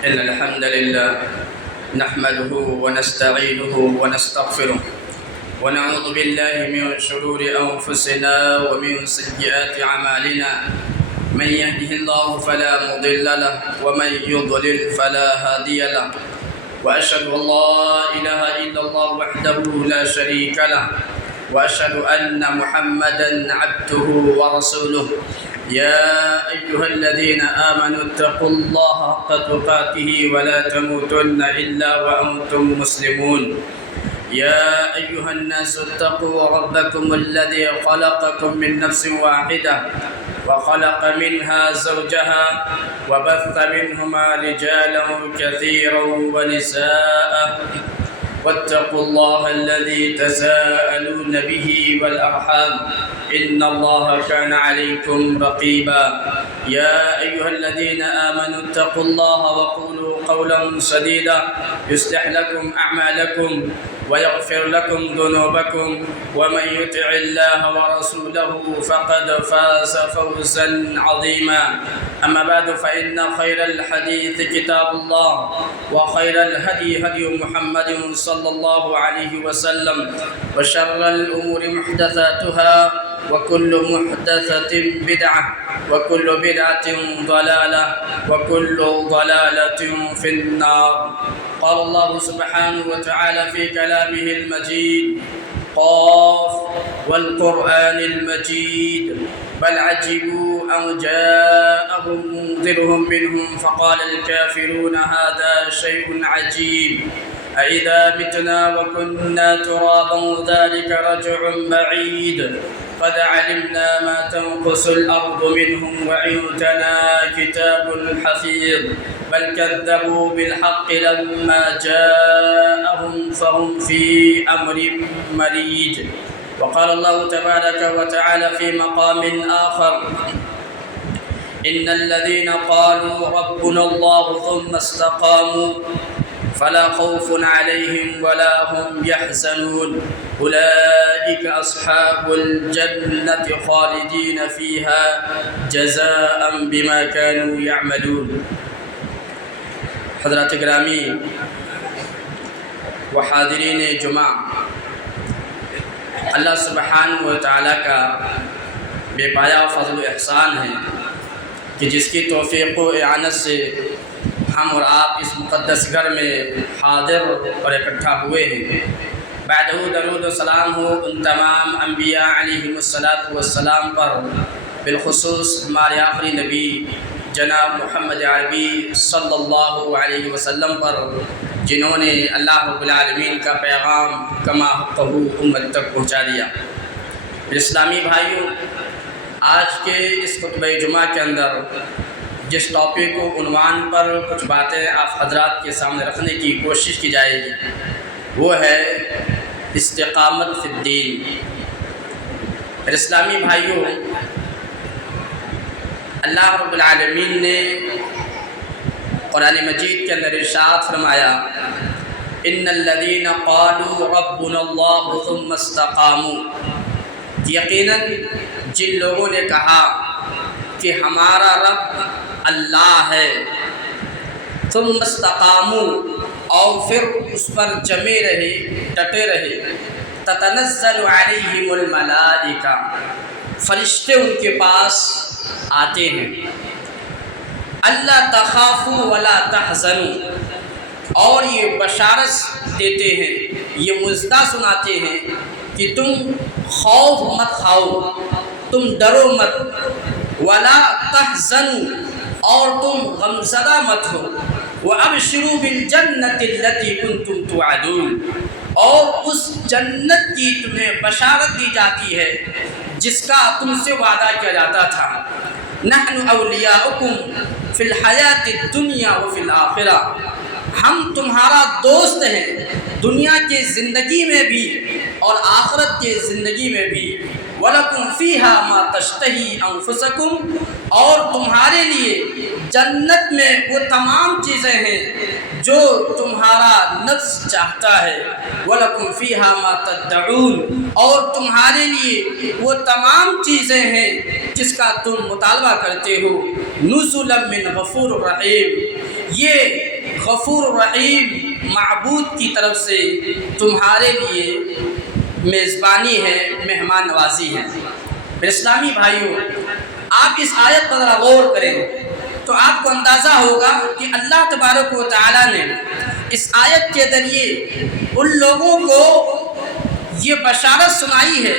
إن الحمد لله نحمده ونستعينه ونستغفره ونعوذ بالله من شرور أنفسنا ومن سيئات أعمالنا. من يهده الله فلا مضل له ومن يضلل فلا هادي له. وأشهد أن لا إله إلا الله وحده لا شريك له وأشهد أن محمدا عبده ورسوله. يا أيها الذين آمنوا اتقوا الله حق تقاته ولا تموتن إلا وأنتم مسلمون. يا أيها الناس اتقوا ربكم الذي خلقكم من نفس واحدة وخلق منها زوجها وبث منهما رجالا كثيرا ونساء. واتقوا الله الذي تساءلون به والأرحام إن الله كان عليكم رقيبا. يا أيها الذين آمنوا اتقوا الله وقولوا قولا سديدا يصلح لكم أعمالكم ويغفر لكم ذنوبكم ومن يطع الله ورسوله فقد فاز فوزا عظيما. أما بعد فإن خير الحديث كتاب الله وخير الهدي هدي محمد صلى الله عليه وسلم وشر الأمور محدثاتها وكل محدثة بدعة وكل بدعة ضلالة وكل ضلالة في النار. قال الله سبحانه وتعالى في كلامه المجيد: قاف والقرآن المجيد بل عجبوا أن جاءهم منذرهم منهم فقال الكافرون هذا شيء عجيب. أإذا متنا وكنا ترابا ذلك رجع بعيد. قد علمنا ما تنقص الأرض منهم وعندنا كتاب حفيظ. بل كذبوا بالحق لما جاءهم فهم في أمر مريج. وقال الله تبارك وتعالى في مقام آخر: إن الذين قالوا ربنا الله ثم استقاموا فلا خوف عليهم ولا هم يحزنون. أولئك أصحاب الجنة خالدين فيها جزاء بما كانوا يعملون. حضرات گرامی و حاضرین جمعہ، اللہ سبحانہ و تعالیٰ کا بے پایا فضل و احسان ہے کہ جس کی توفیق و اعانت سے ہم اور آپ اس مقدس گھر میں حاضر اور اکٹھا ہوئے ہیں۔ بعدہ درود و سلام ہو ان تمام انبیاء علیہم السلام پر، بالخصوص ہمارے آخری نبی جناب محمد عربی صلی اللہ علیہ وسلم پر، جنہوں نے اللہ رب العالمین کا پیغام کما حقہ امت تک پہنچا دیا۔ اسلامی بھائیوں، آج کے اس خطبہ جمعہ کے اندر جس ٹاپک کو عنوان پر کچھ باتیں آپ حضرات کے سامنے رکھنے کی کوشش کی جائے گی، وہ ہے استقامت فی الدین۔ اسلامی بھائیوں، اللہ رب العالمین نے قرآن مجید کے اندر ارشاد فرمایا: ان الذین قالوا ربنا اللہ ثم استقاموا، یقیناً جن لوگوں نے کہا کہ ہمارا رب اللہ ہے، ثم استقاموا، اور پھر اس پر جمے رہے، ڈٹے رہے، تتنزل علیہم الملائکہ، فرشتے ان کے پاس آتے ہیں، اللہ تخافوا ولا تحزنوا، اور یہ بشارت دیتے ہیں، یہ مژدہ سناتے ہیں کہ تم خوف مت کھاؤ، تم ڈرو مت، ولا تحزنوا، اور تم غمزدہ مت ہو، وابشروا بالجنۃ التی کنتم توعدون، اور اس جنت کی تمہیں بشارت دی جاتی ہے جس کا تم سے وعدہ کیا جاتا تھا۔ نحن اولیاؤکم فی الحیاۃ الدنیا وفی الآخرہ، ہم تمہارا دوست ہیں دنیا کے زندگی میں بھی اور آخرت کے زندگی میں بھی۔ وَلَكُمْ فِيهَا مَا تَشْتَهِي أَنفُسَكُمْ، اور تمہارے لیے جنت میں وہ تمام چیزیں ہیں جو تمہارا نفس چاہتا ہے۔ وَلَكُمْ فِيهَا مَا تَدَّعُونَ، اور تمہارے لیے وہ تمام چیزیں ہیں جس کا تم مطالبہ کرتے ہو۔ نُزُلًا مِّن غَفُورٍ رَحِيمٍ، یہ غفور رحیم معبود کی طرف سے تمہارے لیے میزبانی ہے، مہمان نوازی ہے۔ میرے اسلامی بھائیوں، آپ اس آیت پر ذرا غور کریں تو آپ کو اندازہ ہوگا کہ اللہ تبارک و تعالیٰ نے اس آیت کے ذریعے ان لوگوں کو یہ بشارت سنائی ہے،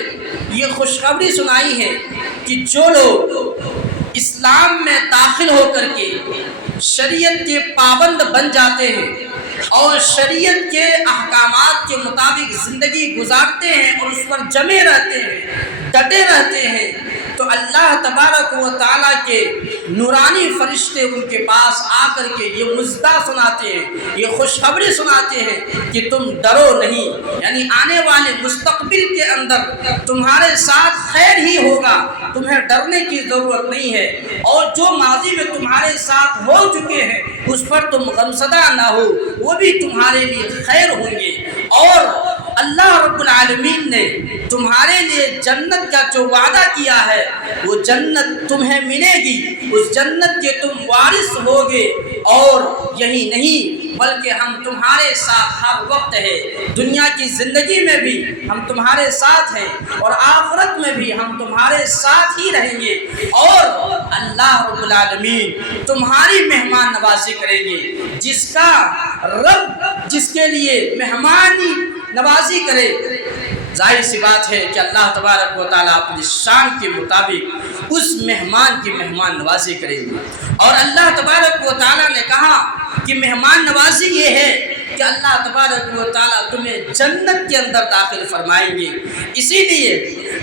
یہ خوشخبری سنائی ہے کہ جو لوگ اسلام میں داخل ہو کر کے شریعت کے پابند بن جاتے ہیں اور شریعت کے احکامات کے مطابق زندگی گزارتے ہیں اور اس پر جمے رہتے ہیں، ڈٹے رہتے ہیں، تو اللہ تبارک و تعالیٰ کے نورانی فرشتے ان کے پاس آ کر کے یہ مژدہ سناتے ہیں، یہ خوشخبری سناتے ہیں کہ تم ڈرو نہیں، یعنی آنے والے مستقبل کے اندر تمہارے ساتھ خیر ہی ہوگا، تمہیں ڈرنے کی ضرورت نہیں ہے، اور جو ماضی میں تمہارے ساتھ ہو چکے ہیں اس پر تم غمزدہ نہ ہو، وہ بھی تمہارے لیے خیر ہوں گے۔ اور اللہ رب العالمین نے تمہارے لیے جنت کا جو وعدہ کیا ہے وہ جنت تمہیں ملے گی، اس جنت کے تم وارث ہوگے، اور یہی نہیں بلکہ ہم تمہارے ساتھ ہر وقت ہے، دنیا کی زندگی میں بھی ہم تمہارے ساتھ ہیں اور آخرت میں بھی ہم تمہارے ساتھ ہی رہیں گے، اور اللہ رب العالمین تمہاری مہمان نوازی کریں گے۔ جس کا رب جس کے لیے مہمانی نوازی کرے، ظاہر سی بات ہے کہ اللہ تبارک و تعالیٰ اپنی شان کے مطابق اس مہمان کی مہمان نوازی کریں گے۔ اور اللہ تبارک و تعالیٰ نے کہا کہ مہمان نوازی یہ ہے کہ اللہ تبارک و تعالیٰ تمہیں جنت کے اندر داخل فرمائیں گے۔ اسی لیے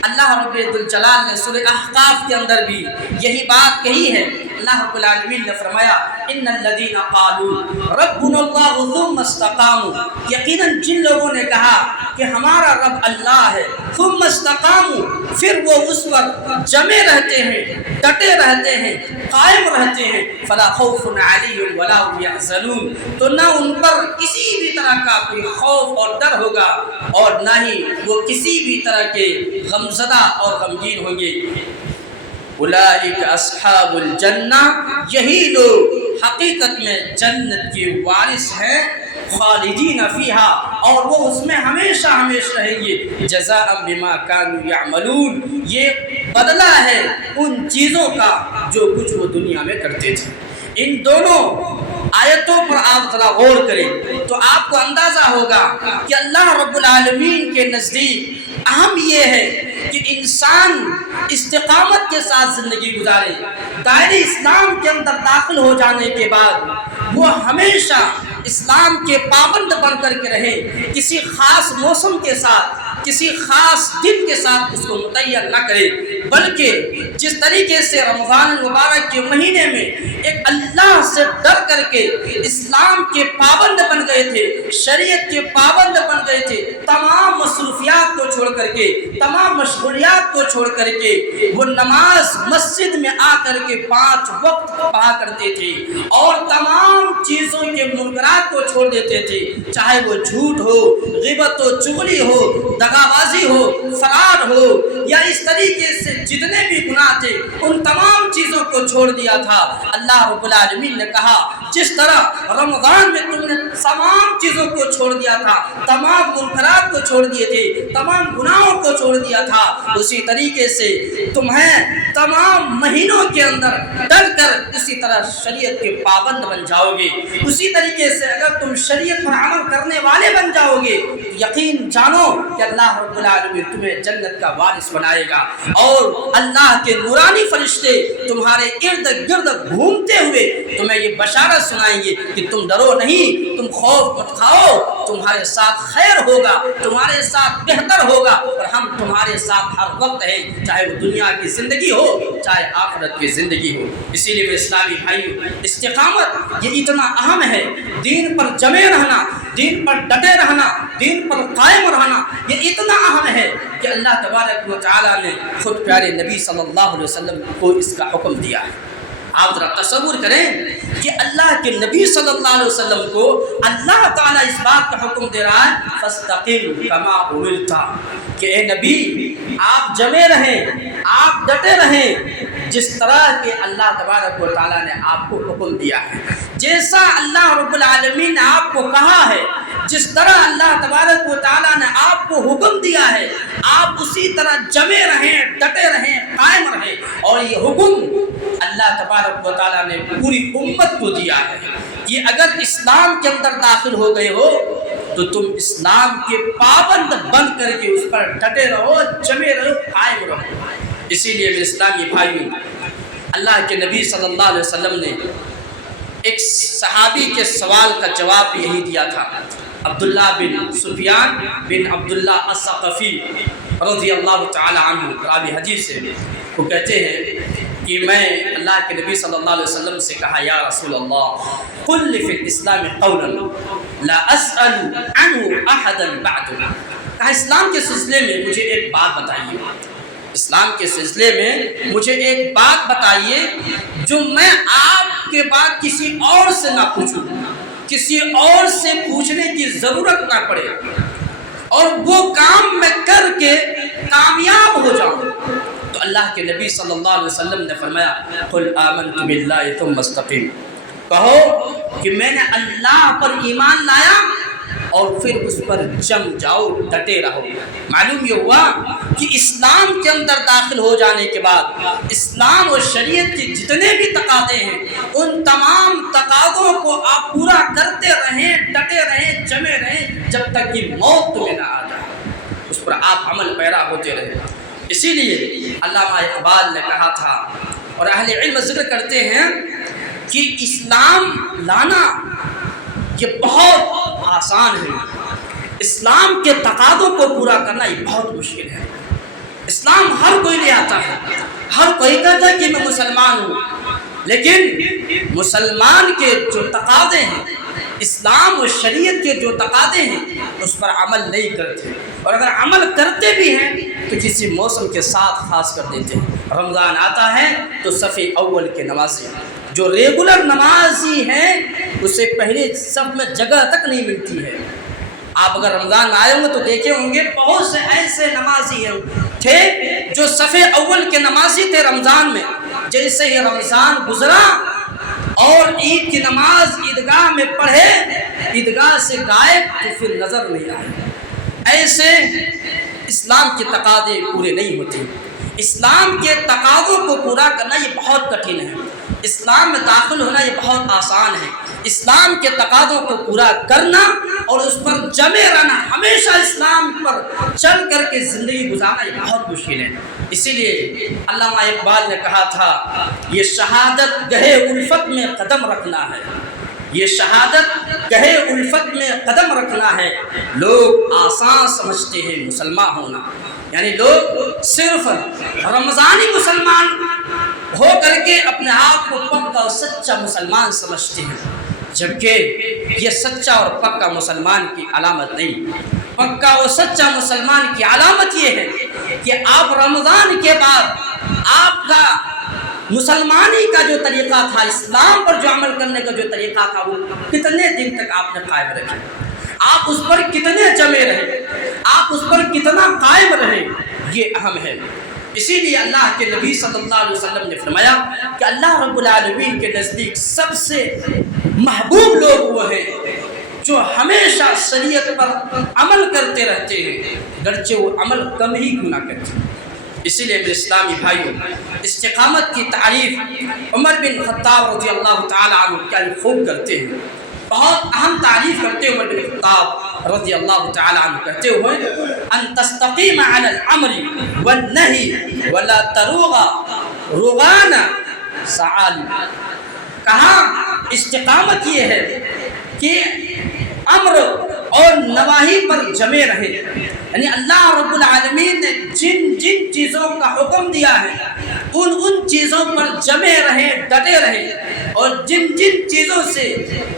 اللہ رب الجلال نے سورہ احقاف کے اندر بھی یہی بات کہی ہے۔ اللہ رب العالمین نے فرمایا ان الذین قالوا ربنا اللہ ثم استقاموا، یقیناً جن لوگوں نے کہا کہ ہمارا رب اللہ ہے، ثم استقاموا، پھر وہ اس پر جمے رہتے ہیں، ڈٹے رہتے ہیں، قائم رہتے ہیں، فلا خوف علیہم ولا هم يحزنون، تو نہ ان پر کسی بھی طرح کا کوئی خوف اور ڈر ہوگا اور نہ ہی وہ کسی بھی طرح کے غمزدہ اور غمگین ہوں گے۔ اولئک اصحاب الجنہ، یہی لوگ حقیقت میں جنت کے وارث ہیں، خالدین فیہا، اور وہ اس میں ہمیشہ ہمیشہ رہیں گے، جزاء بما کانوا یعملون، یہ بدلہ ہے ان چیزوں کا جو کچھ وہ دنیا میں کرتے تھے۔ ان دونوں آیتوں پر آپ ذرا غور کریں تو آپ کو اندازہ ہوگا کہ اللہ رب العالمین کے نزدیک اہم یہ ہے کہ انسان استقامت کے ساتھ زندگی گزارے، دائرے اسلام کے اندر داخل ہو جانے کے بعد وہ ہمیشہ اسلام کے پابند بن کر کے رہے، کسی خاص موسم کے ساتھ، کسی خاص دن کے ساتھ اس کو متعین نہ کرے، بلکہ جس طریقے سے رمضان المبارک کے مہینے میں ایک اللہ سے ڈر کر کے اسلام کے پابند بن گئے تھے، شریعت کے پابند بن گئے تھے، تمام مصروفیات کو چھوڑ کر کے، تمام مشغولیات کو چھوڑ کر کے وہ نماز مسجد میں آ کر کے 5 وقت پڑھا کرتے تھے اور تمام چیزوں کے منکرات کو چھوڑ دیتے تھے، چاہے وہ جھوٹ ہو، غیبت ہو، چغلی ہو، دغابازی ہو، فرار ہو، یا اس طریقے سے جتنے بھی گناہ تھے ان تمام چیزوں کو چھوڑ دیا تھا۔ اللہ رب العالمین نے کہا جس طرح رمضان میں تم نے تمام چیزوں کو چھوڑ دیا تھا، تمام منکرات کو چھوڑ دیے تھے، تمام گناہوں کو چھوڑ دیا تھا، اسی طریقے سے تمہیں تمام مہینوں کے اندر ڈر کر اسی طرح شریعت کے پابند بن جاؤ گے۔ اسی طریقے سے اگر تم شریعت پر عمل کرنے والے بن جاؤ گے تو یقین جانو کہ اللہ رب العالمین تمہیں جنت کا وارث بنائے گا، اور اللہ کے نورانی فرشتے تمہارے ارد گرد گھومتے ہوئے تمہیں یہ بشارت سنائیں گے کہ تم ڈرو نہیں، تم خوف مت کھاؤ، تمہارے ساتھ خیر ہوگا، تمہارے ساتھ بہتر ہوگا، اور ہم تمہارے ساتھ ہر وقت ہیں، چاہے وہ دنیا کی زندگی ہو چاہے آخرت کی زندگی ہو۔ اسی لیے اسلامی بھائیو، استقامت یہ اتنا اہم ہے، دین پر جمے رہنا، دین پر ڈٹے رہنا، دین پر قائم رہنا، یہ اتنا اہم ہے کہ اللہ تبارک و تعالیٰ نے خود پیارے نبی صلی اللہ علیہ وسلم کو اس کا حکم دیا ہے۔ آپ ذرا تصور کریں کہ اللہ کے نبی صلی اللہ علیہ وسلم کو اللہ تعالیٰ اس بات کا حکم دے رہا ہے فاستقم کما امرت، کہ اے نبی آپ جمے رہیں، آپ ڈٹے رہیں، جس طرح کہ اللہ تبارک و تعالیٰ نے آپ کو حکم دیا ہے، جیسا اللہ رب العالمین نے آپ کو کہا ہے، جس طرح اللہ تبارک و تعالیٰ نے آپ کو حکم دیا ہے، آپ اسی طرح جمے رہیں، ڈٹے رہیں، قائم رہیں۔ اور یہ حکم اللہ تبارک و تعالیٰ نے پوری امت کو دیا ہے کہ اگر اسلام کے اندر داخل ہو گئے ہو تو تم اسلام کے پابند بن کر کے اس پر ڈٹے رہو، جمے رہو، قائم رہو۔ اسی لیے میرے اسلامی بھائیوں، اللہ کے نبی صلی اللہ علیہ وسلم نے ایک صحابی کے سوال کا جواب یہی دیا تھا۔ عبداللہ بن سفیان بن عبداللہ الثقفی رضی اللہ تعالی عنہ راوی حدیث ہے، وہ کہتے ہیں کہ میں اللہ کے نبی صلی اللہ علیہ وسلم سے کہا، یا رسول اللہ قل فی الاسلام قولا لا اسأل عنہ احدا بعد۔ کہا اسلام کے سلسلے میں مجھے ایک بات بتائیے، اسلام کے سلسلے میں مجھے ایک بات بتائیے جو میں آپ کے بعد کسی اور سے نہ پوچھوں، کسی اور سے پوچھنے کی ضرورت نہ پڑے، اور وہ کام میں کر کے کامیاب ہو جاؤں۔ تو اللہ کے نبی صلی اللہ علیہ وسلم نے فرمایا، قل آمنت باللہ ثم استقیم، کہو کہ میں نے اللہ پر ایمان لایا اور پھر اس پر جم جاؤ، ڈٹے رہو۔ معلوم یہ ہوا کہ اسلام کے اندر داخل ہو جانے کے بعد اسلام اور شریعت کے جتنے بھی تقاضے ہیں ان تمام تقاضوں کو آپ پورا کرتے رہیں، ڈٹے رہیں، جمے رہیں، جب تک کہ موت تمہیں نہ آ جائے، اس پر آپ عمل پیرا ہوتے رہیں۔ اسی لیے علامہ اقبال نے کہا تھا، اور اہل علم ذکر کرتے ہیں کہ اسلام لانا یہ بہت آسان ہے، اسلام کے تقاضوں کو پورا کرنا یہ بہت مشکل ہے۔ اسلام ہر کوئی لے آتا ہے، ہر کوئی کہتا ہے کہ میں مسلمان ہوں، لیکن مسلمان کے جو تقاضے ہیں، اسلام و شریعت کے جو تقاضے ہیں اس پر عمل نہیں کرتے، اور اگر عمل کرتے بھی ہیں تو کسی موسم کے ساتھ خاص کر دیتے ہیں۔ رمضان آتا ہے تو صف اول کے نمازی جو ریگولر نمازی ہیں اسے پہلے صف میں جگہ تک نہیں ملتی ہے۔ آپ اگر رمضان میں آئے ہوں گے تو دیکھے ہوں گے بہت سے ایسے نمازی تھے جو صف اول کے نمازی تھے رمضان میں، جیسے ہی رمضان گزرا اور عید کی نماز عیدگاہ میں پڑھے، عیدگاہ سے غائب تو پھر نظر نہیں آئے۔ ایسے اسلام کے تقاضے پورے نہیں ہوتے۔ اسلام کے تقاضوں کو پورا کرنا یہ بہت کٹھن ہے، اسلام میں داخل ہونا یہ بہت آسان ہے، اسلام کے تقاضوں کو پورا کرنا اور اس پر جمے رہنا، ہمیشہ اسلام پر چل کر کے زندگی گزارنا یہ بہت مشکل ہے۔ اسی لیے علامہ اقبال نے کہا تھا، یہ شہادت گہے الفت میں قدم رکھنا ہے، یہ شہادت گہے الفت میں قدم رکھنا ہے۔ لوگ آسان سمجھتے ہیں مسلمان ہونا، یعنی لوگ صرف رمضانی مسلمان ہو کر کے اپنے آپ کو پکا اور سچا مسلمان سمجھتے ہیں، جبکہ یہ سچا اور پکا مسلمان کی علامت نہیں۔ پکا اور سچا مسلمان کی علامت یہ ہے کہ آپ رمضان کے بعد آپ کا مسلمانی کا جو طریقہ تھا، اسلام پر جو عمل کرنے کا جو طریقہ تھا، وہ کتنے دن تک آپ نے قائم رکھا، آپ اس پر کتنے جمے رہے، آپ اس پر کتنا قائم رہے، یہ اہم ہے۔ اسی لیے اللہ کے نبی صلی اللہ علیہ وسلم نے فرمایا کہ اللہ رب العالمین کے نزدیک سب سے محبوب لوگ وہ ہیں جو ہمیشہ شریعت پر عمل کرتے رہتے ہیں، گرچہ وہ عمل کم ہی کیوں نہ کرتے۔ اسی لیے میرے اسلامی بھائیوں، استقامت کی تعریف عمر بن خطاب رضی اللہ تعالی عنہ کیا خوب کرتے ہیں، بہت اہم تعریف کرتے ہیں۔ عمر بن خطاب رضی اللہ تعالی عنہ کہتے ہوئے، ان تستقیم علی الامر والنہی ولا تروغ رغان سعال، کہا استقامت یہ ہے کہ امر اور نواہی پر جمے رہے، یعنی اللہ رب العالمین نے جن جن چیزوں کا حکم دیا ہے ان چیزوں پر جمے رہے، ڈٹے رہے، اور جن جن چیزوں سے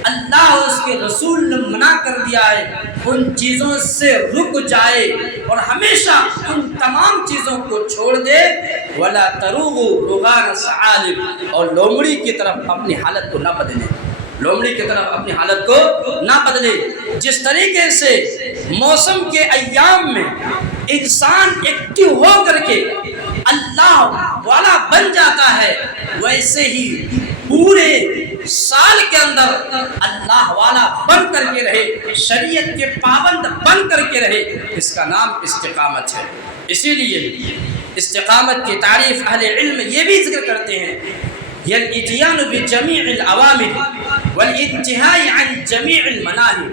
اللہ اور اس کے رسول نے منع کر دیا ہے ان چیزوں سے رک جائے اور ہمیشہ ان تمام چیزوں کو چھوڑ دے۔ ولا تروغ رغان ثعالب، اور لومڑی کی طرف اپنی حالت کو نہ بدلے، لومڑی کی طرف اپنی حالت کو نہ بدلے۔ جس طریقے سے موسم کے ایام میں انسان ایکٹیو ہو کر کے اللہ والا بن جاتا ہے ویسے ہی پورے سال کے اندر اللہ والا بن کر کے رہے، شریعت کے پابند بن کر کے رہے، اس کا نام استقامت ہے۔ اسی لیے استقامت کی تعریف اہل علم یہ بھی ذکر کرتے ہیں، یہ الاتیان بجمیع الاوامر والانتہاء عن جمیع المناہی،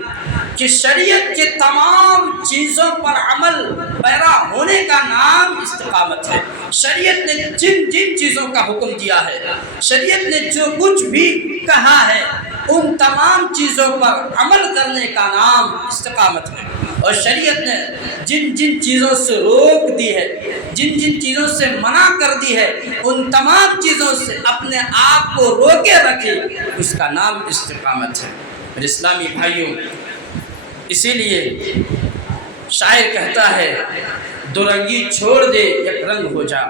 کہ شریعت کے تمام چیزوں پر عمل پیرا ہونے کا نام استقامت ہے۔ شریعت نے جن جن چیزوں کا حکم دیا ہے، شریعت نے جو کچھ بھی کہا ہے، ان تمام چیزوں پر عمل کرنے کا نام استقامت ہے۔ اور شریعت نے جن جن چیزوں سے روک دی ہے، جن جن چیزوں سے منع کر دی ہے، ان تمام چیزوں سے اپنے آپ کو روکے رکھے، اس کا نام استقامت ہے۔ اور اسلامی بھائیوں، اسی لیے شاعر کہتا ہے، دو رنگی چھوڑ دے یک رنگ ہو جا،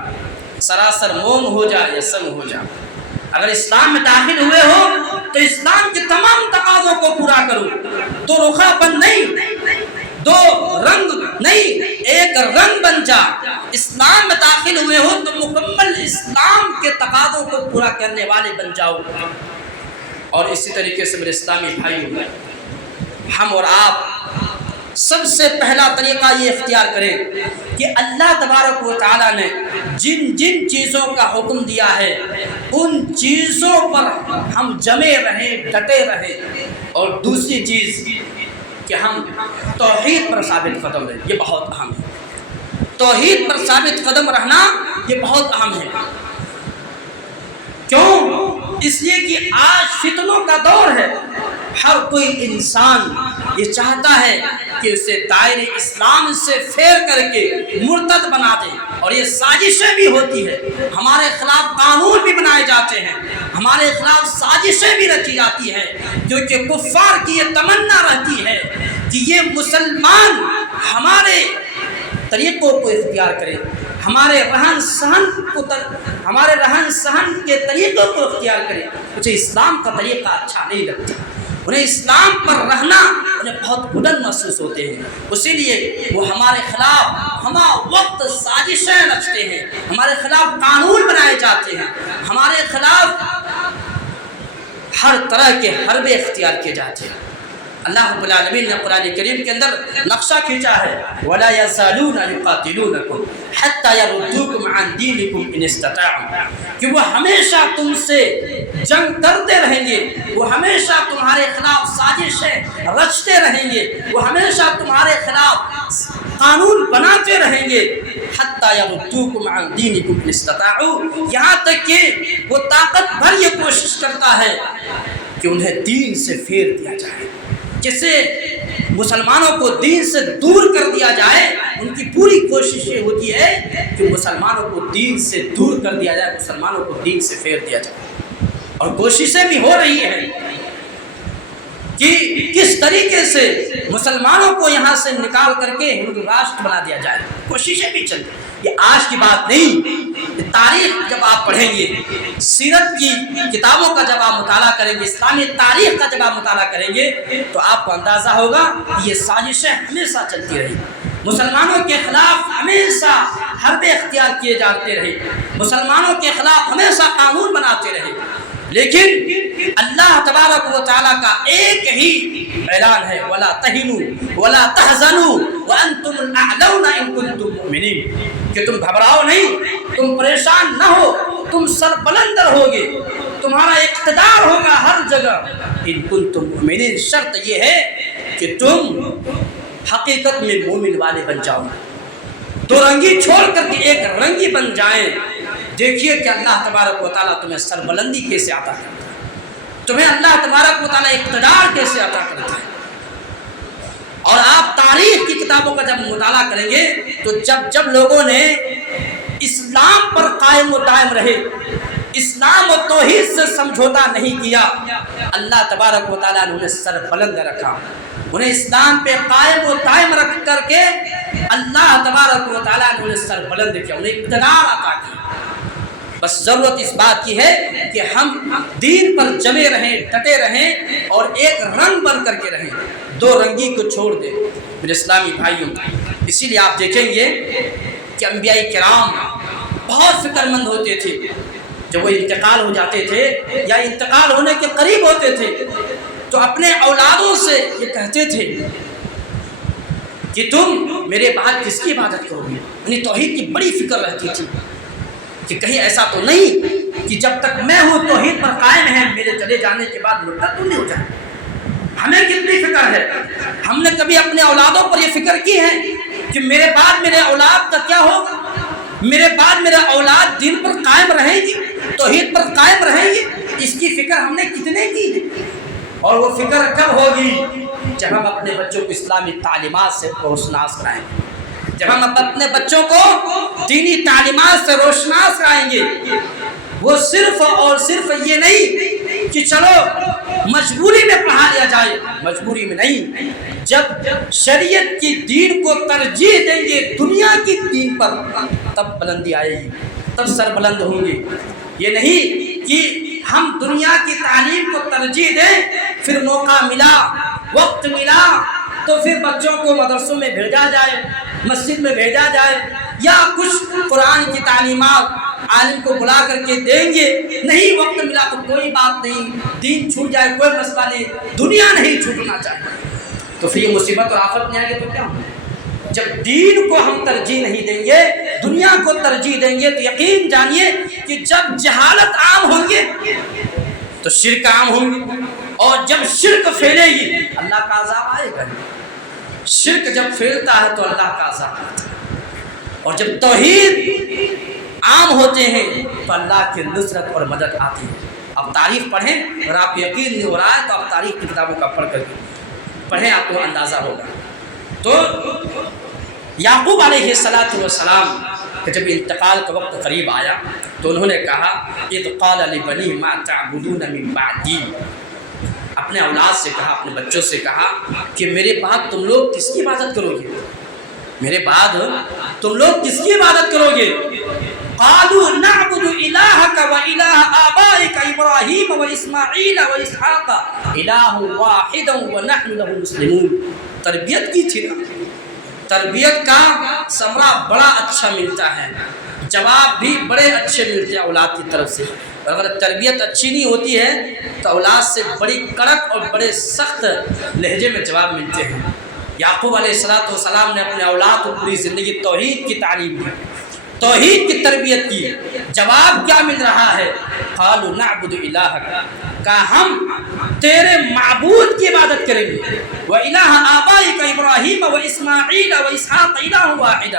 سراسر موم ہو جا یا سنگ ہو جا۔ اگر اسلام میں داخل ہوئے ہو تو اسلام کے تمام تقاضوں کو پورا کرو، دو رخا بن نہیں، دو رنگ نہیں، ایک رنگ بن جا۔ اسلام میں داخل ہوئے ہو تو مکمل اسلام کے تقاضوں کو پورا کرنے والے بن جاؤ۔ اور اسی طریقے سے میرے اسلامی بھائیوں، ہم اور آپ سب سے پہلا طریقہ یہ اختیار کریں کہ اللہ تبارک و تعالیٰ نے جن جن چیزوں کا حکم دیا ہے ان چیزوں پر ہم جمے رہیں، ڈٹے رہیں۔ اور دوسری چیز کہ ہم توحید پر ثابت قدم رہیں، یہ بہت اہم ہے۔ توحید پر ثابت قدم رہنا یہ بہت اہم ہے۔ کیوں؟ اس لیے کہ آج فتنوں کا دور ہے، ہر کوئی انسان یہ چاہتا ہے کہ اسے دائرے اسلام سے پھیر کر کے مرتد بنا دے، اور یہ سازشیں بھی ہوتی ہے، ہمارے خلاف قانون بھی بنائے جاتے ہیں، ہمارے خلاف سازشیں بھی رچی جاتی ہیں، کیونکہ کفار کی یہ تمنا رہتی ہے کہ یہ مسلمان ہمارے طریقوں کو اختیار کرے، ہمارے رہن سہن کے طریقوں کو اختیار کرے۔ مجھے اسلام کا طریقہ اچھا نہیں لگتا، انہیں اسلام پر رہنا انہیں بہت بلند محسوس ہوتے ہیں، اسی لیے وہ ہمارے خلاف ہما وقت سازشیں رچتے ہیں، ہمارے خلاف قانون بنائے جاتے ہیں، ہمارے خلاف ہر طرح کے حربے اختیار کیے جاتے ہیں۔ اللہ رب العالمین نے قرآن کریم کے اندر نقشہ کھینچا ہے، وَلَا يَزَالُونَ يُقَاتِلُونَكُمْ حَتَّى يَرُدُّوكُمْ عَنْ دِينِكُمْ إِنِ اسْتَطَاعُوا، کہ وہ ہمیشہ تم سے جنگ کرتے رہیں گے، وہ ہمیشہ تمہارے خلاف سازشیں رچتے رہیں گے، وہ ہمیشہ تمہارے خلاف قانون بناتے رہیں گے، حَتَّى يَرُدُّوكُمْ عَنْ دِينِكُمْ إِنِ اسْتَطَاعُوا، یہاں تک کہ وہ طاقت بھر یہ کوشش کرتا ہے کہ انہیں دین سے پھیر دیا جائے، جسے مسلمانوں کو دین سے دور کر دیا جائے۔ ان کی پوری کوشش یہ ہوتی ہے کہ مسلمانوں کو دین سے دور کر دیا جائے، مسلمانوں کو دین سے پھیر دیا جائے، اور کوششیں بھی ہو رہی ہیں کہ کس طریقے سے مسلمانوں کو یہاں سے نکال کر کے ہندو راشٹر بنا دیا جائے، کوششیں بھی چل رہی۔ یہ آج کی بات نہیں، تاریخ جب آپ پڑھیں گے، سیرت کی کتابوں کا جب آپ مطالعہ کریں گے، اسلامی تاریخ کا جب آپ مطالعہ کریں گے تو آپ کو اندازہ ہوگا کہ یہ سازشیں ہمیشہ چلتی رہی، مسلمانوں کے خلاف ہمیشہ حربے اختیار کیے جاتے رہے، مسلمانوں کے خلاف ہمیشہ قانون بناتے رہے، لیکن اللہ تبارک و تعالیٰ کا ایک ہی اعلان ہے، وَلَا تَهِنُوا وَلَا تَحْزَنُوا وَأَنْتُمُ الْأَعْلَوْنَ إِن كُنتُم مُؤْمِنِينَ، کہ تم گھبراؤ نہیں، تم پریشان نہ ہو، تم سربلند رہوگے، تمہارا اقتدار ہوگا ہر جگہ، ان کنتم مؤمنین، شرط یہ ہے کہ تم حقیقت میں مومن والے بن جاؤ، دو رنگی چھوڑ کر کے ایک رنگی بن جائیں۔ دیکھیے کہ اللہ تبارک و تعالیٰ تمہیں سربلندی کیسے عطا کرتا ہے، تمہیں اللہ تبارک و تعالیٰ اقتدار کیسے عطا کرتا ہے۔ اور آپ تاریخ کی کتابوں کا جب مطالعہ کریں گے تو جب لوگوں نے اسلام پر قائم و دائم رہے، اسلام و توحید سے سمجھوتا نہیں کیا، اللہ تبارک و تعالیٰ نے انہیں سربلند رکھا، انہیں اسلام پہ قائم و دائم رکھ کر کے اللہ تبارک و تعالیٰ نے انہیں سربلند کیا، انہیں اقتدار عطا کیا۔ بس ضرورت اس بات کی ہے کہ ہم دین پر جمے رہیں، ڈٹے رہیں، اور ایک رنگ بن کر کے رہیں، دو رنگی کو چھوڑ دیں میرے اسلامی بھائیوں۔ اسی لیے آپ دیکھیں گے کہ انبیاء کرام بہت فکر مند ہوتے تھے، جب وہ انتقال ہو جاتے تھے یا انتقال ہونے کے قریب ہوتے تھے تو اپنے اولادوں سے یہ کہتے تھے کہ تم میرے بعد کس کی عبادت کرو گے؟ یعنی توحید کی بڑی فکر رہتی تھی کہ کہیں ایسا تو نہیں کہ جب تک میں ہوں توحید پر قائم ہے، میرے چلے جانے کے بعد مرتد تو نہیں ہو جائے۔ ہمیں کتنی فکر ہے، ہم نے کبھی اپنے اولادوں پر یہ فکر کی ہے کہ میرے بعد میرے اولاد کا کیا ہوگا؟ میرے بعد میرا اولاد دین پر قائم رہیں گی، توحید پر قائم رہیں گی؟ اس کی فکر ہم نے کتنے کی ہے؟ اور وہ فکر کب ہوگی؟ جب ہم اپنے بچوں کو اسلامی تعلیمات سے روشناس کرائیں گے، جب ہم اپنے بچوں کو دینی تعلیمات سے روشناس کرائیں گے۔ وہ صرف اور صرف یہ نہیں کہ چلو مجبوری میں پڑھا لیا جائے، مجبوری میں نہیں، جب شریعت کی دین کو ترجیح دیں گے دنیا کی دین پر، تب بلندی آئے گی، تب سر بلند ہوں گے۔ یہ نہیں کہ ہم دنیا کی تعلیم کو ترجیح دیں، پھر موقع ملا، وقت ملا تو پھر بچوں کو مدرسوں میں بھیجا جائے، مسجد میں بھیجا جائے، یا کچھ قرآن کی تعلیمات عالم کو بلا کر کے دیں گے۔ نہیں وقت ملا تو کوئی بات نہیں، دین چھوٹ جائے کوئی مسئلہ نہیں، دنیا نہیں چھوٹنا چاہیے۔ تو پھر یہ مصیبت اور آفت میں آئے گی تو کیا ہوگا؟ جب دین کو ہم ترجیح نہیں دیں گے، دنیا کو ترجیح دیں گے، تو یقین جانیے کہ جب جہالت عام ہوں گے تو شرک عام ہوں گے، اور جب شرک پھیلے گی اللہ کا عذاب آئے گا۔ شرک جب پھیلتا ہے تو اللہ کا عذاب آتا ہے، اور جب توحید عام ہوتے ہیں تو اللہ کی نصرت اور مدد آتی ہے۔ اب تاریخ پڑھیں، اور آپ کو یقین نہیں ہو رہا ہے تو آپ تاریخ کی کتابوں کا پڑھ کر پڑھیں، آپ کو اندازہ ہوگا۔ تو یعقوب علیہ السلام کہ جب انتقال کا وقت قریب آیا تو انہوں نے کہا اذ قال لبنی ما تعبدون من بعدی، اپنے اولاد سے کہا، اپنے بچوں سے کہا کہ میرے بعد تم لوگ کس کی عبادت کرو گے؟ میرے بعد تم لوگ کس کی عبادت کرو گے؟ قالوا نعبد الہک و الہ آبائک ابراہیم و اسماعیل و اسحاق الہ واحد و نحن له مسلمون۔ تربیت کی تھی نا، تربیت کا ثمرہ بڑا اچھا ملتا ہے، جواب بھی بڑے اچھے ملتے ہیں اولاد کی طرف سے۔ اگر تربیت اچھی نہیں ہوتی ہے تو اولاد سے بڑی کڑک اور بڑے سخت لہجے میں جواب ملتے ہیں۔ یعقوب علیہ السلام نے اپنے اولاد کو پوری زندگی توحید کی تعلیم دی، توحید کی تربیت کی۔ جواب کیا مل رہا ہے؟ قالوا نعبد الہک، کہ ہم تیرے معبود کی عبادت کریں گے، وَإِلَٰهَ آبَائِكَ ابراہیم و اسماعیل و اسحاق الہ واحد،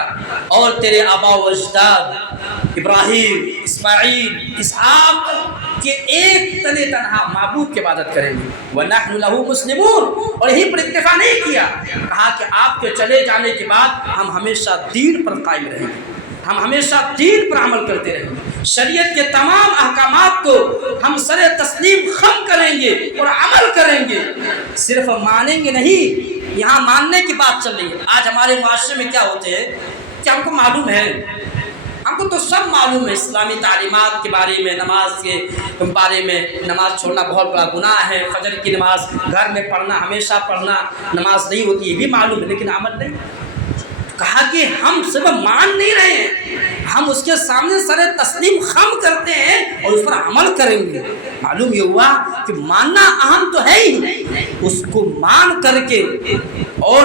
اور تیرے آبا و اجداد ابراہیم، اسماعیل، اسحاق کے ایک تنے تنہا معبود کی عبادت کریں گے۔ وَنَحْنُ لَهُ مُسْلِمُونَ، اور یہی پر اکتفا نہیں کیا، کہا کہ آپ کے چلے جانے کے بعد ہم ہمیشہ دین پر قائم رہیں گے، ہم ہمیشہ دین پر عمل کرتے رہیں گے، شریعت کے تمام احکامات کو ہم سر تسلیم خم کریں گے اور عمل کریں گے، صرف مانیں گے نہیں۔ یہاں ماننے کی بات چل رہی ہے۔ آج ہمارے معاشرے میں کیا ہوتے ہیں کہ ہم کو معلوم ہے، ہم کو تو سب معلوم ہے اسلامی تعلیمات کے بارے میں، نماز کے بارے میں، نماز چھوڑنا بہت بڑا گناہ ہے، فجر کی نماز گھر میں پڑھنا، ہمیشہ پڑھنا، نماز نہیں ہوتی یہ بھی معلوم ہے، لیکن عمل نہیں۔ کہا کہ ہم صرف مان نہیں رہے ہیں، ہم اس کے سامنے سر تسلیم خم کرتے ہیں اور اس پر عمل کریں گے۔ معلوم یہ ہوا کہ ماننا اہم تو ہے ہی، اس کو مان کر کے، اور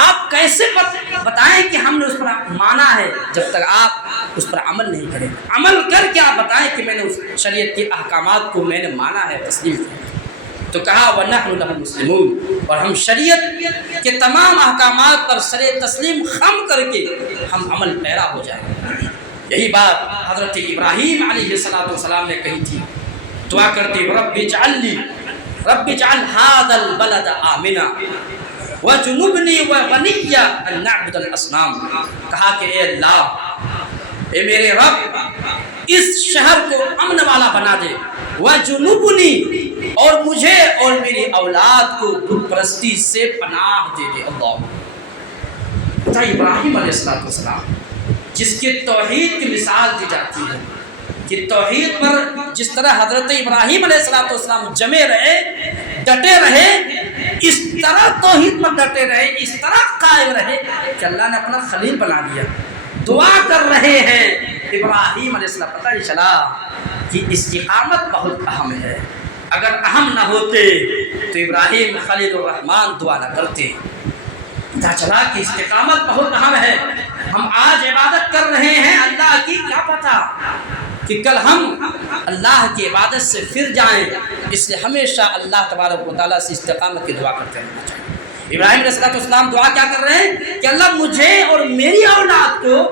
آپ کیسے بتائیں کہ ہم نے اس پر مانا ہے جب تک آپ اس پر عمل نہیں کریں؟ عمل کر کے آپ بتائیں کہ میں نے اس شریعت کے احکامات کو میں نے مانا ہے، تسلیم کیا۔ تو کہا وَنَحْنُ لَهُ مُسْلِمُونَ، اور ہم شریعت کے تمام احکامات پر سر تسلیم خم کر کے ہم عمل پیرا ہو جائیں۔ یہی بات حضرت ابراہیم علیہ السلام نے کہی تھی، دعا کرتے رب اجعل هذا البلد آمنا وجنبنی وبنی ان نعبد الاصنام، کہا کہ اے اللہ، اے میرے رب، اس شہر کو امن والا بنا دے، وجنبنی، اور مجھے اور میری اولاد کو بت پرستی سے پناہ دے دے۔ اللہ، ابراہیم علیہ السلام جس کی توحید کی مثال دی جاتی ہے کہ توحید پر جس طرح حضرت ابراہیم علیہ السلام جمے رہے، ڈٹے رہے، اس طرح توحید پر ڈٹے رہے، اس طرح قائم رہے کہ اللہ نے اپنا خلیل بنا دیا۔ دعا کر رہے ہیں ابراہیم علیہ السلام پتہ نہیں چلا کہ استقامت بہت اہم ہے. اگر اہم نہ ہوتے تو ابراہیم خلیل الرحمن دعا نہ کرتے. پتہ چلا کہ استقامت بہت اہم ہے. ہم آج عبادت کر رہے ہیں اللہ کی، کیا پتہ کہ کل ہم اللہ کی عبادت سے پھر جائیں. اس لیے ہمیشہ اللہ تبارک و تعالیٰ سے استقامت کی دعا کرتے رہنا چاہیے. ابراہیم علیہ السلام دعا کیا کر رہے ہیں کہ اللہ مجھے اور میری اولاد کو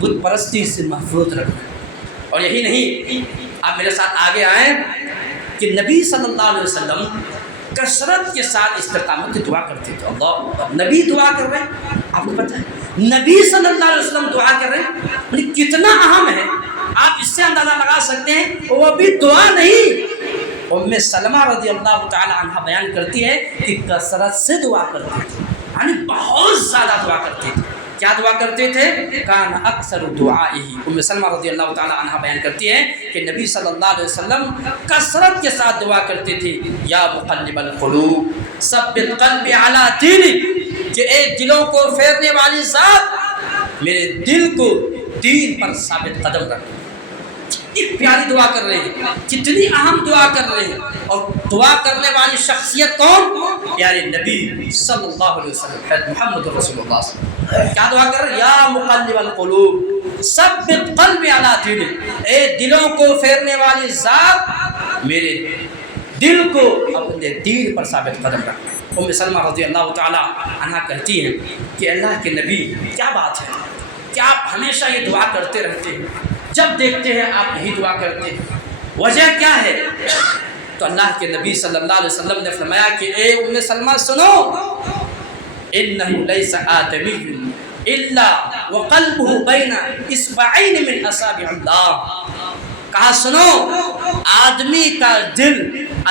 بت پرستی سے محفوظ رکھنا. اور یہی نہیں، آپ میرے ساتھ آگے آئیں کہ نبی صلی اللہ علیہ وسلم کثرت کے ساتھ استقامت کی دعا کرتے تھے. اللہ، نبی دعا کر رہے ہیں، آپ کو پتہ ہے نبی صلی اللہ علیہ وسلم دعا کر رہے ہیں، کتنا اہم ہے. آپ اس سے اندازہ لگا سکتے ہیں. وہ بھی دعا نہیں، ام سلمہ رضی اللہ تعالی عنہ بیان کرتی ہے کہ کثرت سے دعا کرتے تھے، یعنی بہت زیادہ دعا کرتے تھے. کیا دعا کرتے تھے؟ کان اکثر دعائہ. ام سلمہ رضی اللہ تعالی عنہ بیان کرتی ہے کہ نبی صلی اللہ علیہ وسلم کثرت کے ساتھ دعا کرتے تھے، یا مقلب القلوب ثبت قلبی علی دینک، کہ اے دلوں کو پھیرنے والی ذات میرے دل کو دین پر ثابت قدم رکھ. ایک پیاری دعا کر رہے ہیں، کتنی اہم دعا کر رہے ہیں. اور دعا کرنے والی شخصیت کون؟ پیارے نبی صلی اللہ علیہ وسلم، محمد رسول اللہ صلی اللہ علیہ وسلم. کیا دعا کر رہے ہیں؟ یا مقلب القلوب ثبت قلبی علی دینک، اے دلوں کو پھیرنے والی ذات میرے دل کو اپنے دین پر ثابت قدم رکھنا. ام سلمہ رضی اللہ تعالی عنہ کہتی ہیں کہ اللہ کے نبی کیا بات ہے کہ آپ ہمیشہ یہ دعا کرتے رہتے ہیں، جب دیکھتے ہیں آپ یہی دعا کرتے ہیں، وجہ کیا ہے؟ تو اللہ کے نبی صلی اللہ علیہ وسلم نے فرمایا کہ اے ام سلمہ سنو، انہ لیس آدمی الا وقلبہ بین اصبعین من اصابع اللہ. کہا سنو، آدمی کا دل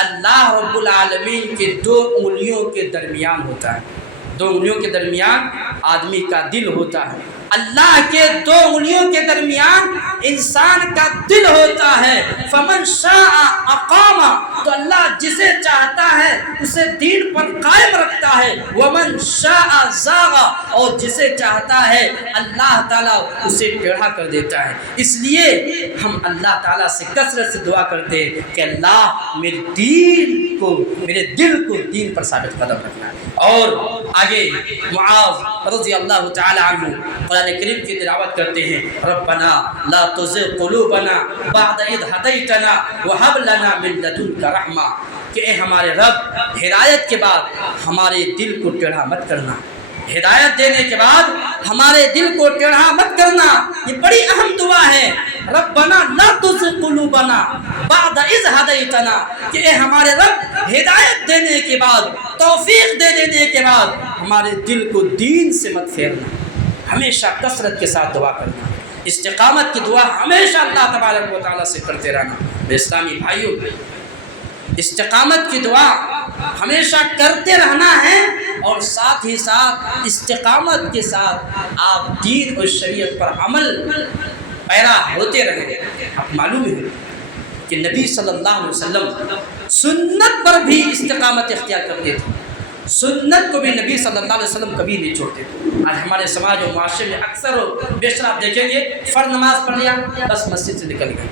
اللہ رب العالمین کے دو انگلیوں کے درمیان ہوتا ہے. دو انگلیوں کے درمیان آدمی کا دل ہوتا ہے. اللہ کے دو انگلیوں کے درمیان انسان کا دل ہوتا ہے. فمن شاء اقام، تو اللہ جسے چاہتا ہے اسے دین پر قائم رکھتا ہے. ومن شاء زاغ، اور جسے چاہتا ہے اللہ تعالیٰ اسے ٹیڑھا کر دیتا ہے. اس لیے ہم اللہ تعالیٰ سے کثرت سے دعا کرتے ہیں کہ اللہ میرے دل کو دین پر ثابت قدم رکھنا ہے. اور آگے معاذ رضی اللہ تعالی عنہ قرآن کریم کی تلاوت کرتے ہیں، ربنا لا تزغ قلوبنا بعد اذ ہدیتنا وہب لنا من لدنک رحمہ، کہ اے ہمارے رب ہدایت کے بعد ہمارے دل کو ٹیڑھا مت کرنا. ہدایت دینے کے بعد ہمارے دل کو ٹیڑھا مت کرنا. یہ بڑی اہم دعا ہے. ربنا لا تزغ قلوبنا بعد اذ ہدیتنا، کہ اے ہمارے رب ہدایت دینے کے بعد، توفیق دے دینے کے بعد ہمارے دل کو دین سے مت پھیرنا. ہمیشہ کثرت کے ساتھ دعا کرنا، استقامت کی دعا ہمیشہ اللہ تبارک و تعالیٰ سے کرتے رہنا. میرے اسلامی بھائیوں، استقامت کی دعا ہمیشہ کرتے رہنا ہے، اور ساتھ ہی ساتھ استقامت کے ساتھ آپ دین اور شریعت پر عمل پیرا ہوتے رہیں. آپ معلوم ہے کہ نبی صلی اللہ علیہ وسلم سنت پر بھی استقامت اختیار کرتے تھے. سنت کو بھی نبی صلی اللہ علیہ وسلم کبھی نہیں چھوڑتے تھے. آج ہمارے سماج اور معاشرے میں اکثر و بیشتر آپ دیکھیں گے فرض نماز پڑھ لیا بس مسجد سے نکل گئے،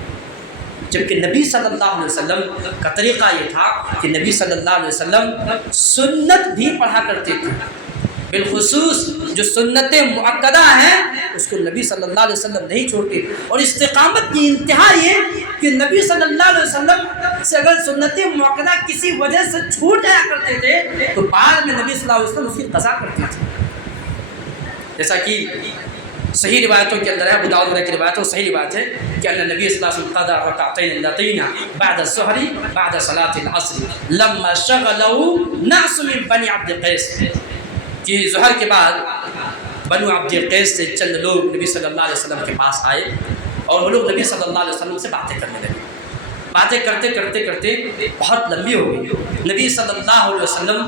جبکہ نبی صلی اللہ علیہ وسلم کا طریقہ یہ تھا کہ نبی صلی اللہ علیہ وسلم سنت بھی پڑھا کرتے تھے. بالخصوص جو سنت مؤکدہ ہیں اس کو نبی صلی اللہ علیہ وسلم نہیں چھوڑتے. اور استقامت کی انتہا یہ کہ نبی صلی اللہ علیہ وسلم سے اگر سنت مؤکدہ کسی وجہ سے چھوٹ جایا کرتے تھے تو بعد میں نبی صلی اللہ علیہ وسلم اس کی قضا کرتے تھے. جیسا کہ صحیح روایتوں کے اندر ہے، ابو داؤد کی روایتوں صحیح روایت ہے کہ ان نبی صلی اللہ علیہ وسلم قضى ركعتين اللتين بعد الظهر بعد صلاة العصر لما شغله ناس من بني عبد قیس، کہ ظہر کے بعد بنو عبد قیس سے چند لوگ نبی صلی اللہ علیہ وسلم کے پاس آئے اور وہ لوگ نبی صلی اللہ علیہ وسلم سے باتیں کرنے لگے. باتیں کرتے کرتے کرتے بہت لمبی ہو گئی. نبی صلی اللہ علیہ وسلم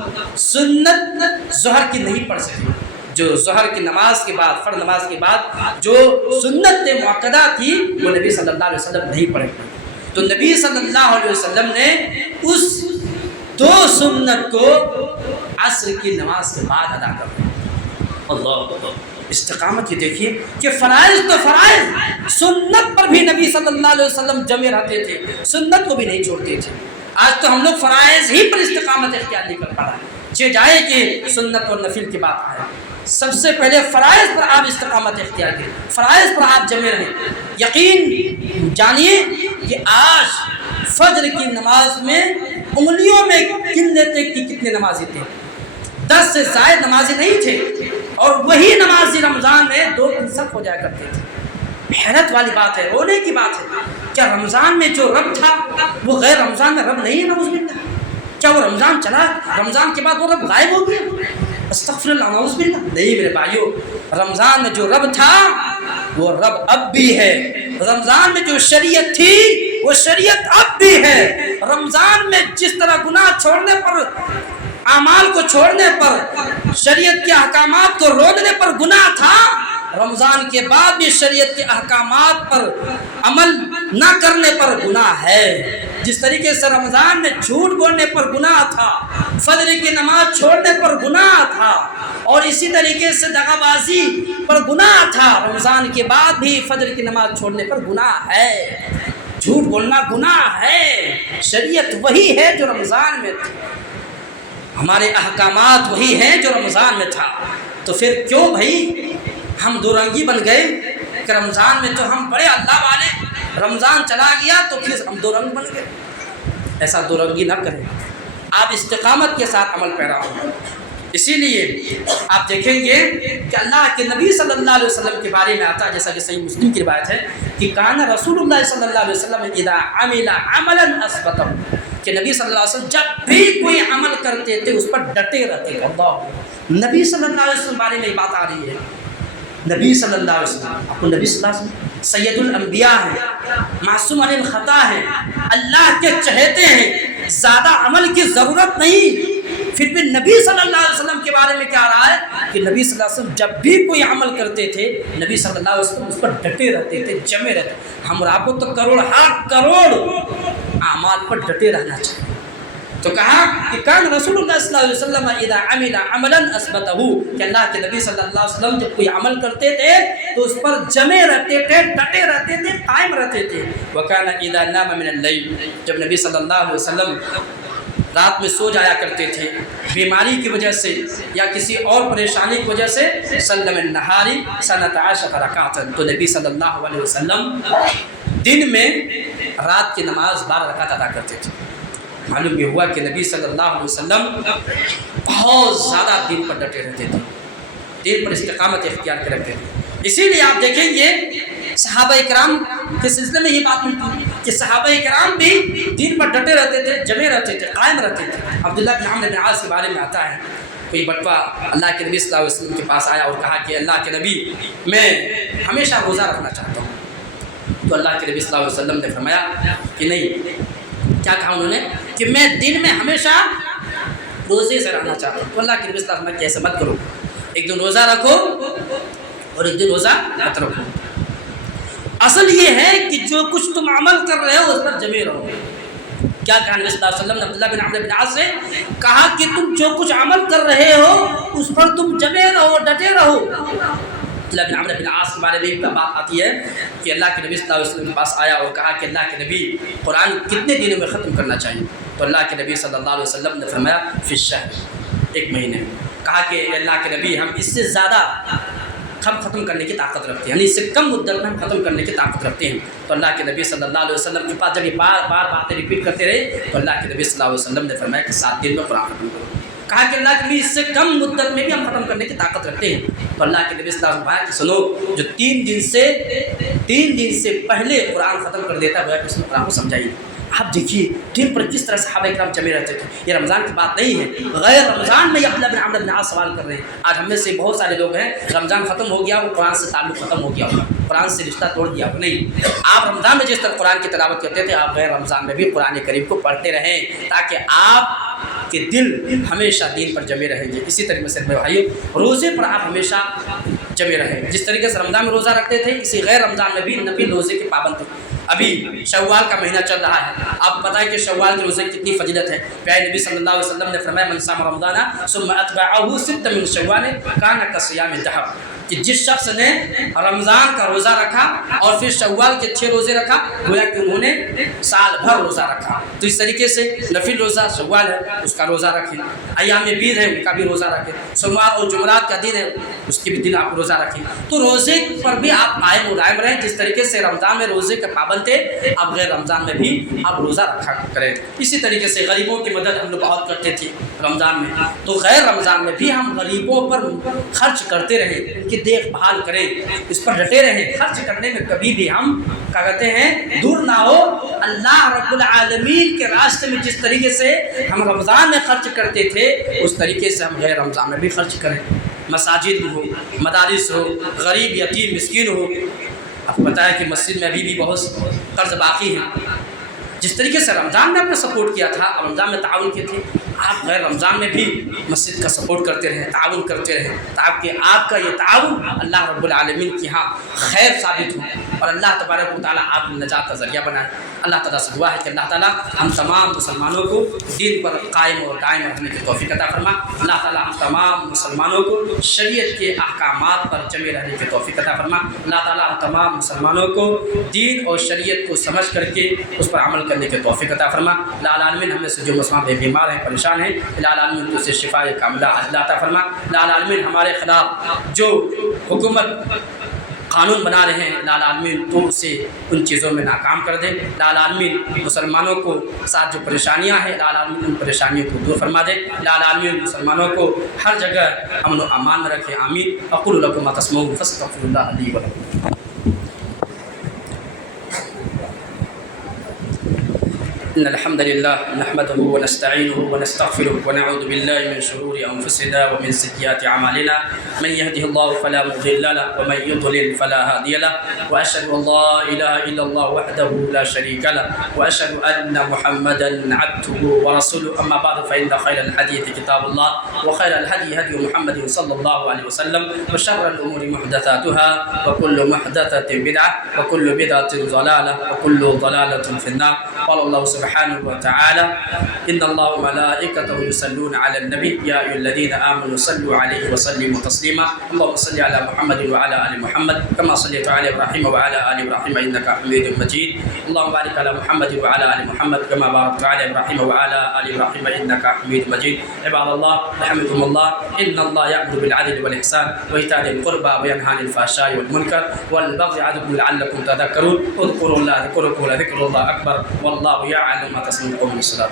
سنت ظہر کی نہیں پڑھ سکے. جو ظہر کی نماز کے بعد، فرض نماز کے بعد جو سنت مؤکدہ تھی وہ نبی صلی اللہ علیہ وسلم نہیں پڑھے. تو نبی صلی اللہ علیہ وسلم نے اس دو سنت کو عصر کی نماز کے بعد ادا کر دیا. اللہ استقامت یہ دیکھیے کہ فرائض تو فرائض، سنت پر بھی نبی صلی اللہ علیہ وسلم جمے رہتے تھے، سنت کو بھی نہیں چھوڑتے تھے۔ آج تو ہم لوگ فرائض ہی پر استقامت اختیار نہیں کر پا رہے، جائے کہ سنت اور نفل کی بات آئے، سب سے پہلے فرائض پر آپ استقامت اختیار کریں، فرائض پر آپ جمے رہیں۔ یقین جانیے کہ آج فجر کی نماز میں انگلیوں میں گن لیتے کہ کتنے نمازی تھے، 10 سے زائد نمازی نہیں تھے، اور وہی نمازی رمضان میں 2 دن سب ہو جایا کرتے تھے۔ حیرت والی بات ہے، رونے کی بات ہے، کیا رمضان میں جو رب تھا وہ غیر رمضان میں رب نہیں ہے؟ نعوذ باللہ، کیا وہ رمضان چلا، رمضان کے بعد وہ رب غائب ہو گیا؟ استغفر اللہ، نعوذ باللہ، نہیں میرے بھائیو، رمضان میں جو رب تھا وہ رب اب بھی ہے، رمضان میں جو شریعت تھی وہ شریعت اب بھی ہے۔ رمضان میں جس طرح گناہ چھوڑنے پر، اعمال کو چھوڑنے پر، شریعت کے احکامات کو روکنے پر گناہ تھا، رمضان کے بعد بھی شریعت کے احکامات پر عمل نہ کرنے پر گناہ ہے۔ جس طریقے سے رمضان میں جھوٹ بولنے پر گناہ تھا، فجر کی نماز چھوڑنے پر گناہ تھا، اور اسی طریقے سے دغا بازی پر گناہ تھا، رمضان کے بعد بھی فجر کی نماز چھوڑنے پر گناہ ہے، جھوٹ بولنا گناہ ہے۔ شریعت وہی ہے جو رمضان میں تھی، ہمارے احکامات وہی ہیں جو رمضان میں تھا، تو پھر کیوں بھائی ہم دو رنگی بن گئے کہ رمضان میں تو ہم بڑے اللہ والے، رمضان چلا گیا تو پھر ہم 2 رنگ بن گئے؟ ایسا 2 رنگی نہ کریں، آپ استقامت کے ساتھ عمل پیرا ہوں۔ اسی لیے آپ دیکھیں گے کہ اللہ کے نبی صلی اللہ علیہ وسلم کے بارے میں آتا ہے، جیسا کہ صحیح مسلم کی روایت ہے کہ کان رسول اللہ صلی اللہ علیہ وسلم اذا عمل عملا اثبتہ، کہ نبی صلی اللہ علیہ وسلم جب بھی کوئی عمل کرتے تھے اس پر ڈٹے رہتے تھے۔ اللہ، نبی صلی اللہ علیہ وسلم کے بارے میں یہ بات آ رہی ہے، نبی صلی اللہ علیہ وسلم، آپ کو نبی صلی اللہ علیہ وسلم سید الانبیاء ہیں، معصوم عن الخطا ہیں، اللہ کے چہیتے ہیں، زیادہ عمل کی ضرورت نہیں، پھر بھی نبی صلی اللہ علیہ وسلم کے بارے میں کیا رہا ہے کہ نبی صلی اللہ علیہ وسلم جب بھی کوئی عمل کرتے تھے نبی صلی اللہ علیہ وسلم اس پر ڈٹے رہتے تھے، جمے رہتے۔ ہم اور آپ کو تو کروڑ اعمال پر ڈٹے رہنا چاہیے، تو کہا کہ کان رسول اللہ صلی اللہ علیہ وسلم اذا عمل عملا اثبتہ، کہ اللہ کے نبی صلی اللہ علیہ وسلم جب کوئی عمل کرتے تھے تو اس پر جمے رہتے تھے، ڈٹے رہتے تھے، قائم رہتے تھے۔ وکان اذا نام من اللیل، جب نبی صلی اللہ علیہ وسلم رات میں سو جایا کرتے تھے بیماری کی وجہ سے یا کسی اور پریشانی کی وجہ سے، سلم النہاری سنۃ عشر رکعۃ، تو نبی صلی اللہ علیہ وسلم دن میں رات کی نماز 12 رکعت ادا کرتے تھے۔ معلوم یہ ہوا کہ نبی صلی اللہ علیہ وسلم بہت زیادہ دین پر ڈٹے رہتے تھے، دین پر استقامت اختیار کر رکھتے تھے۔ اسی لیے آپ دیکھیں گے صحابہ اکرام کے سلسلے میں یہ بات ملتی ہے کہ صحابہ اکرام بھی دین پر ڈٹے رہتے تھے، جمے رہتے تھے، قائم رہتے تھے۔ عبداللہ بن عمرو بن عاص کے بارے میں آتا ہے، کوئی بٹوا اللہ کے نبی صلی اللہ علیہ وسلم کے پاس آیا اور کہا کہ اللہ کے نبی میں ہمیشہ روزہ رکھنا چاہتا ہوں، تو اللہ کے نبی صلی اللہ علیہ وسلم نے فرمایا کہ نہیں، کیا کہا انہوں نے کہ میں دن میں ہمیشہ روزے سے رہنا چاہتا ہوں، تو اللہ کے نبی صلی اللہ علیہ وسلم کیسے مت کرو، ایک دن روزہ رکھو اور ایک دن روزہ مت رکھو، اصل یہ ہے کہ جو کچھ تم عمل کر رہے ہو اس پر جمے رہو۔ کیا کہا نبی صلی اللہ علیہ وسلم نے عبداللہ بن عمرو بن عاص سے کہا کہ تم جو کچھ عمل کر رہے ہو اس پر تم جمے رہو، ڈٹے رہو۔ عبداللہ بن عمرو بن عاص کے بارے میں بھی بات آتی ہے کہ اللہ کے نبی صلی اللہ علیہ وسلم کے پاس آیا اور کہا کہ اللہ کے نبی قرآن کتنے دنوں میں ختم کرنا چاہیے، تو اللہ کے نبی صلی اللہ علیہ وسلم نے فرمایا فی الشہر، 1 مہینے میں۔ کہا کہ اللہ کے نبی ہم اس سے زیادہ ہم ختم کرنے کی طاقت رکھتے ہیں، یعنی اس سے کم مدت میں ہم ختم کرنے کی طاقت رکھتے ہیں، تو اللہ کے نبی صلی اللہ علیہ وسلم کے پاس جب یہ بار بار باتیں ریپیٹ کرتے رہے تو اللہ کے نبی صلی اللہ علیہ وسلم نے فرمایا کہ 7 دن میں قرآن ختم کرو۔ کہا کہ اللہ کے نبی اس سے کم مدت میں بھی ہم ختم کرنے کی طاقت رکھتے ہیں، تو اللہ کے نبی صلی اللہ علیہ وسلم نے فرمایا کہ سنو، جو 3 دن سے پہلے قرآن ختم کر دیتا ہے اس میں قرآن کو سمجھائیے۔ آپ دیکھیے دن پر کس طرح صحابہ اکرام جمے رہتے تھے۔ یہ رمضان کی بات نہیں ہے، غیر رمضان میں عبداللہ بن عمرو بن عاص سوال کر رہے ہیں۔ آج ہم میں سے بہت سارے لوگ ہیں رمضان ختم ہو گیا وہ قرآن سے تعلق ختم ہو گیا ہوگا، قرآن سے رشتہ توڑ دیا ہوگا، نہیں، آپ رمضان میں جس طرح قرآن کی تلاوت کرتے تھے آپ غیر رمضان میں بھی قرآن کریم کو پڑھتے رہیں تاکہ آپ کے دل ہمیشہ دین پر جمے رہیں گے۔ اسی طریقے سے میرے بھائیو روزے پر آپ ہمیشہ جمے رہیں، جس طریقے سے رمضان میں روزہ رکھتے تھے اسی غیر رمضان میں بھی نبی روزے کے پابند تھے۔ ابھی شوال کا مہینہ چل رہا ہے، آپ پتہ ہے کہ شوال کے روزے کی کتنی فضیلت ہے۔ پیارے نبی صلی اللہ علیہ وسلم نے فرمایا من صام رمضان ثم اتبعه 6 من شوال کان کصیام الدہر، کہ جس شخص نے رمضان کا روزہ رکھا اور پھر شوال کے 6 روزے رکھا گویا کہ انہوں نے سال بھر روزہ رکھا. تو اس طریقے سے نفل روزہ شوال ہے اس کا روزہ رکھیں, ایام بیض ہے ان کا بھی روزہ رکھیں, سوموار اور جمعرات کا دن ہے اس کے بھی دن آپ روزہ رکھیں. تو روزے پر بھی آپ قائم و دائم رہیں. جس طریقے سے رمضان میں روزے کے پابند تھے اب غیر رمضان میں بھی آپ روزہ رکھا کریں. اسی طریقے سے غریبوں کی مدد ہم لوگ بہت کرتے تھے رمضان میں, تو غیر رمضان میں بھی ہم غریبوں پر خرچ کرتے رہیں, ان کی دیکھ بھال کریں, اس پر ڈٹے رہیں. خرچ کرنے میں کبھی بھی ہم کیا کہتے ہیں دور نہ ہو. اللہ رب العالمین کے راستے میں جس طریقے سے ہم رمضان میں خرچ کرتے تھے اس طریقے سے ہم غیر رمضان میں بھی خرچ کریں. مساجد ہو, مدارس ہو, غریب یتیم مسکین ہو. آپ کو پتہ ہے کہ مسجد میں ابھی بھی بہت قرض باقی ہے. جس طریقے سے رمضان میں آپ نے سپورٹ کیا تھا, رمضان میں تعاون کیے تھے, آپ غیر رمضان میں بھی مسجد کا سپورٹ کرتے رہیں, تعاون کرتے رہیں, تاکہ آپ کا یہ تعاون اللہ رب العالمین کی ہاں خیر ثابت ہو اور اللہ تبارک و تعالیٰ آپ کو نجات کا ذریعہ بنائے. اللہ تعالیٰ سے دعا ہے کہ اللہ تعالیٰ ہم تمام مسلمانوں کو دین پر قائم اور دائم رہنے کی توفیق عطا فرما. اللہ تعالیٰ ہم تمام مسلمانوں کو شریعت کے احکامات پر جمے رہنے کی توفیق عطا فرما. اللہ تعالیٰ ہم تمام مسلمانوں کو دین اور شریعت کو سمجھ کر کے اس پر عمل کرنے کی توفیق عطا فرما. اللہ العالمین ہم میں سے جو مسلمان بیمار ہیں پریشان ہیں اللہ العالمین تو اسے شفا کاملہ عطا فرما. اللہ العالمین ہمارے خلاف جو حکومت قانون بنا رہے ہیں اللہ العالمین تو اسے ان چیزوں میں ناکام کر دے. اللہ العالمین مسلمانوں کو ساتھ جو پریشانیاں ہیں اللہ العالمین ان پریشانیوں کو دور فرما دے. اللہ العالمین مسلمانوں کو ہر جگہ امن و امان میں رکھے. آمین. اقول لکم ما تسمعون فاستغفر اللہ لی ولکم. إن الحمد لله نحمده ونستعينه ونستغفره ونعوذ بالله من شرور أنفسنا ومن سيئات أعمالنا من يهده الله فلا مضل له ومن يضلل فلا هادي له وأشهد أن لا إله إلا الله وحده لا شريك له وأشهد أن محمدا عبده ورسوله. أما بعد فإن خير الحديث كتاب الله وخير الهدي هدي محمد صلى الله عليه وسلم وشر الأمور محدثاتها وكل محدثة بدعة وكل بدعة ضلالة وكل ضلالة في النار. قال الله سبحانه وتعالى إن الله وملائكته يصلون على النبي يا أيها الذين آمنوا صلوا عليه وسلموا تسليما. اللهم صل على محمد وعلى آل محمد كما صليت على إبراهيم وعلى آل إبراهيم إنك حميد مجيد. اللهم بارك على محمد وعلى آل محمد كما باركت على إبراهيم وعلى آل إبراهيم إنك حميد مجيد. عباد الله رحمكم الله إن الله يأمر بالعدل والإحسان وإيتاء ذي القربى وينهى عن الفحشاء والمنكر والبغي يعظكم لعلكم تذكرون. اذكروا الله ذكركم ولذكر الله أكبر والله يعلم ما تصنعون. قوموا للصلاة.